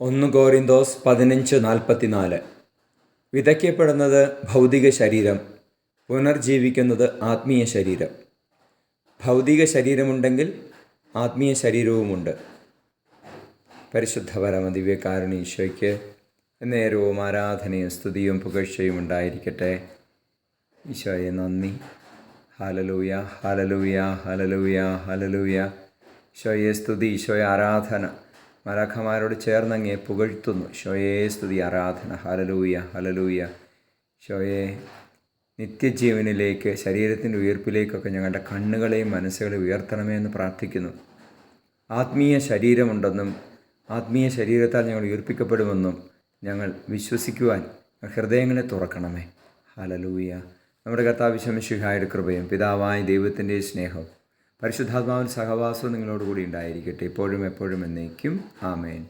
1 Korinthos 15:44. വിതയ്ക്കപ്പെടുന്നത് ഭൗതിക ശരീരം, പുനർജീവിക്കുന്നത് ആത്മീയ ശരീരം. ഭൗതിക ശരീരമുണ്ടെങ്കിൽ ആത്മീയ ശരീരവുമുണ്ട്. പരിശുദ്ധ പരമദിവ്യകാരുണ്യ ഈശോയ്ക്ക് നേരവും ആരാധനയും സ്തുതിയും പുകഴ്ചയും ഉണ്ടായിരിക്കട്ടെ. ഈശോയെ നന്ദി. Hallelujah, hallelujah, hallelujah, hallelujah. ഈശോയെ സ്തുതി, ഈശോയെ ആരാധന. മാലാഖമാരോട് ചേർന്ന് അങ്ങയെ പുകഴ്ത്തുന്നു. ഈശോയെ സ്തുതി, ആരാധന. Hallelujah, hallelujah. ഈശോയെ നിത്യജീവനിലേക്ക്, ശരീരത്തിൻ്റെ ഉയർപ്പിലേക്കൊക്കെ ഞങ്ങളുടെ കണ്ണുകളെയും മനസ്സുകളെയും ഉയർത്തണമേ എന്ന് പ്രാർത്ഥിക്കുന്നു. ആത്മീയ ശരീരമുണ്ടെന്നും ആത്മീയ ശരീരത്താൽ ഞങ്ങൾ ഉയർപ്പിക്കപ്പെടുമെന്നും ഞങ്ങൾ വിശ്വസിക്കുവാൻ ഹൃദയങ്ങളെ തുറക്കണമേ. ഹല്ലേലൂയ. നമ്മുടെ കർത്താവ് മിശിഹായുടെ കൃപയും പിതാവായ ദൈവത്തിൻ്റെ സ്നേഹവും പരിശുദ്ധാത്മാവിൻ്റെ സഹവാസവും നിങ്ങളോടുകൂടി ഉണ്ടായിരിക്കട്ടെ, ഇപ്പോഴും എപ്പോഴും എന്നേക്കും. ആമേൻ.